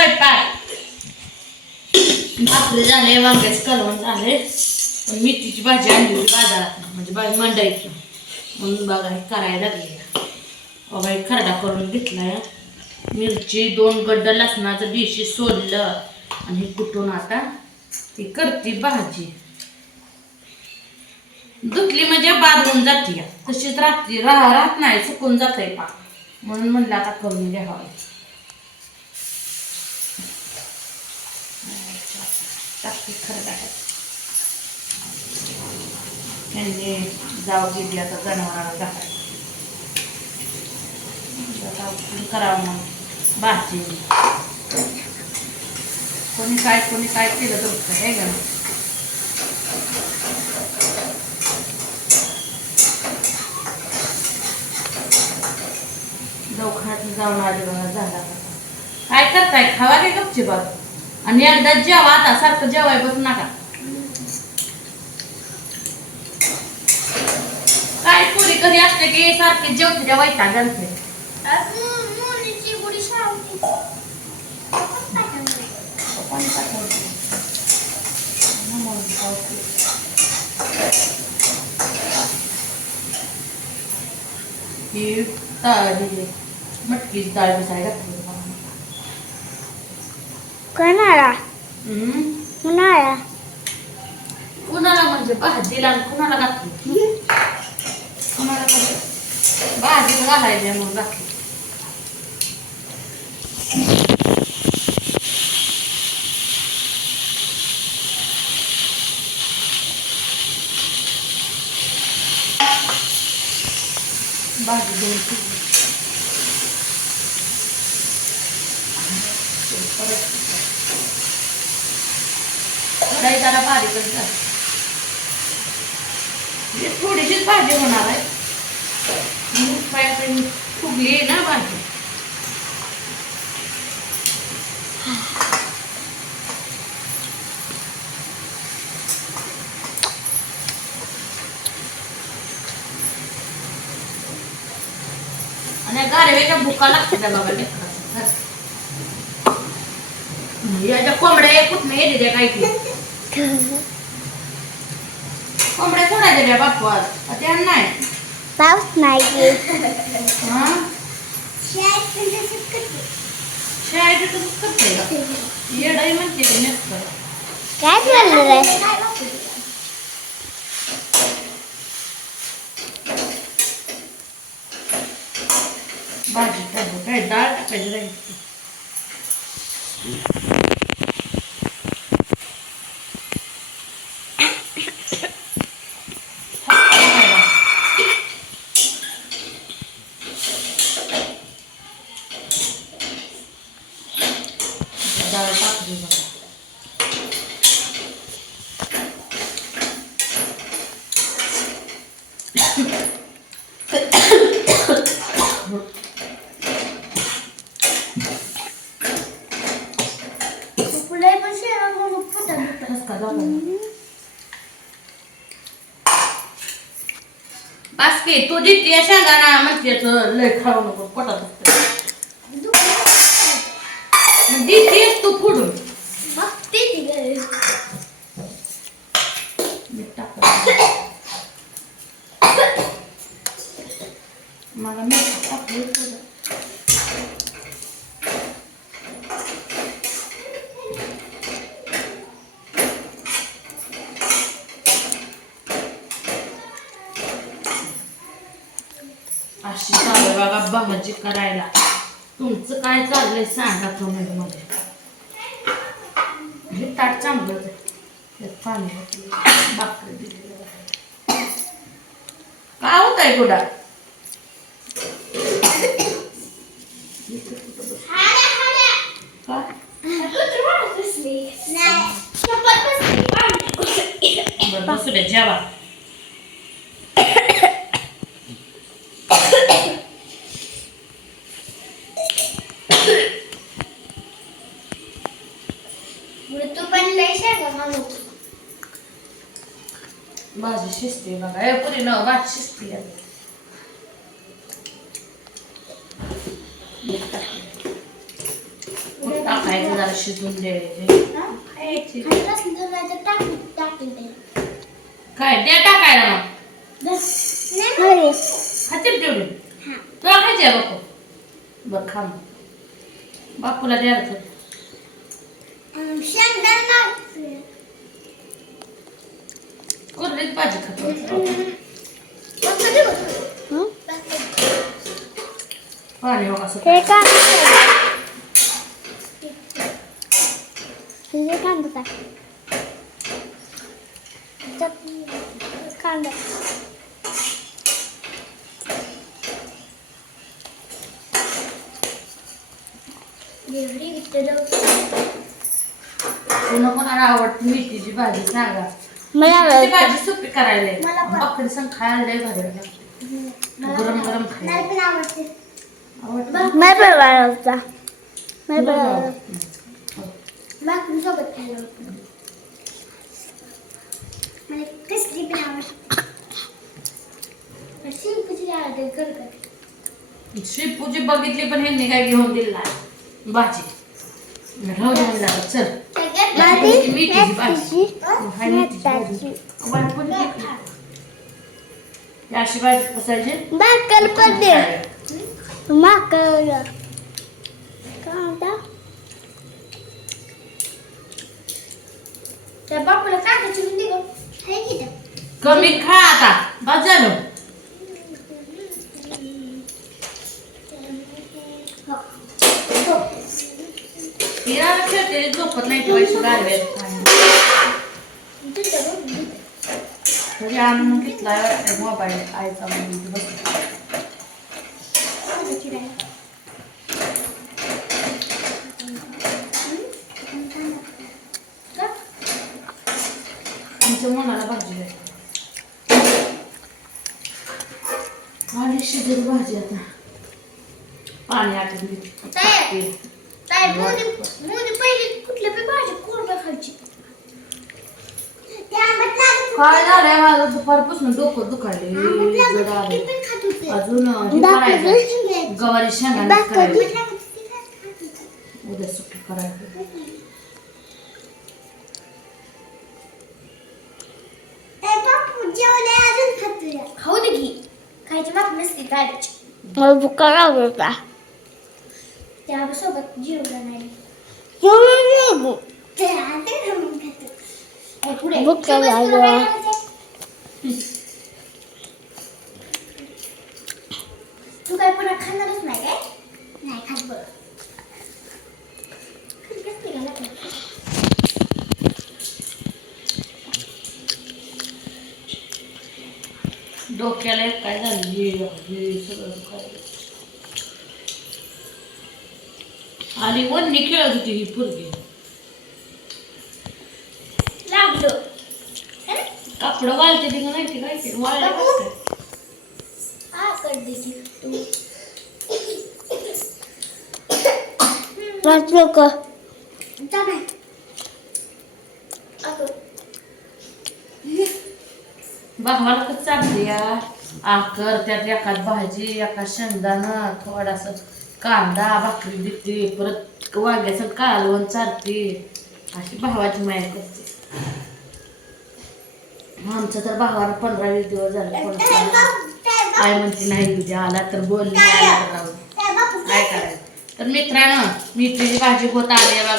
स्वयंपाक भाकरी झाले, वांग्याचं कालवण झाले, पण मेथीची भाजी आणली होती बाजारात म्हणजे मंडईत म्हणून बघा हे करायला लागले. बघा हे खरडा करून घेतलाय. मिरची 2 गड्ड लसणाचं डिशी सोडलं आणि हे कुठून आता ती करते भाजी. धुतली म्हणजे बाद होऊन जाते, तशीच राहते राहत नाही, सुकून जाते पाक, म्हणून म्हणलं आता करून घ्यावं. टाकते खरडा त्यांनी जाऊ गेली आता जनावराला घालायला. करावं मग भाजी. कोणी काय केलं तर हे का दवाखान्यात जाऊन आले बघा. झाला काय करताय, खावा काय गपची बघ आणि एकदा जेवा, आता सारखं जेवाय बस नका. काय पुरी कधी असते की सारखे जेवते त्या वैताग घालते. ही मटकीची डाळ मिसळी घातली कोणाला कोणाला कुणाला म्हणजे भाजीला कुणाला घातली, कुणाला भाजीला घालायचे म्हणून घातली. भाजी घेऊन कढई जरा बारीकच झाली, थोडीशीच भाजी होणार आहे. फुगली आहे ना भाजी. आणि गारव्याच्या भुका लागते त्या बाबा लेकरांना. याच्या कोंबड्या कुठनं येते त्या काय की कोंबड्या सोडायच्या त्या बापू आज त्या नाही पाऊस नाही. शाळेत तसंच करते का येडाई म्हणते की नसतं. काय चाललंय भाजी टाकू काय डाळ टाकायची राहील. डाळ टाकली बघा. बास्की तू जिथे शेंगाना म्हणते लय खाऊ नको पोटात दितेस तू फोडून मला मीठ टाकलं थोडं. अशी चालू बघा भाजी करायला. तुमचं काय चाललंय सांगा तुम्ही मध्ये. हे ताट चांगलंच आहे, पाणी भाकरी दिली काय होत आहे कुठं बसू दे जेवा. भाजी शिजते बघा. हे पुरी न भाजी शिजते. टाका टाकायचं जरा शिजून द्यायचे काय द्या टाकायला मग खाते तेवढे तुला खायचे आहे बापू बघ खा मग. बापूला द्या अर्थ कोरडीच भाजी खातो पाणी हो असं हे का हे कांदा कांदा पुन्हा कोणाला आवडते मेथीची भाजी सांगा मला मेथीची भाजी सोपी करायला बकरी संग खायला लय भारी लागते गरम गरम खायला आवडते मला पण आवडता मला पण आवडता भाकरी सोबत खायला आवडतं मला कसली पण आवडते शिंपूची आवडते करतात शेपूची बघितली पण ह्यांनी काय घेऊन दिली नाही भाजी राहू द्यायला लागत चल मेथीची भाजी हाय मेथीची भाजी बाळपण अशी भाजी कसायची भाकर पण दे भाकर कांदा त्या बापूला कांदा चिरून दे गं हे की कमी खा आता बस झालं तिला खेळते झोपत नाही ती पैसे गारव्यात तरी आणून घेतलाय वाटतं मोबाईल आयचा म्हणून बस तुमच्या मनाला भाजी द्या आणि शिजली भाजी आता पाणी आटून पहिली कुठल्या पण भाजी कोरडा खायची काय झालंय माझं दुपारपासून डोकं दुखायले जड आले अजून हे करायचं गवारी शेंगा करायचं उद्या सुकी करायचं खाऊ दे की खायची माग नसते काढायची मला भुका लागला त्यासोबत जेवलं नाही भुका लागला तू काय पुन्हा खाणारच नाही काय नाही खात बघ डोक्याला काय झालं सगळं काय आणि वन्नी खेळत होती ही पोरगी लागलं कापड वाळते ती का नाही ती काय ते वाळले कर दे तू वाचलो का भावाला खूप चांगली आकर त्यात एखाद भाजी एका शेंगदाणा थोडासा कांदा भाकरी देते परत वांग्याचं कालवण चालते अशी भावाची माया करते आमचं तर भावाला 15-20 दिवस झाले आई म्हणते नाही उद्या आला तर बोल नाही आला तर राहू काय करायचं तर मित्रांनो मेथीची भाजी होत आली बघा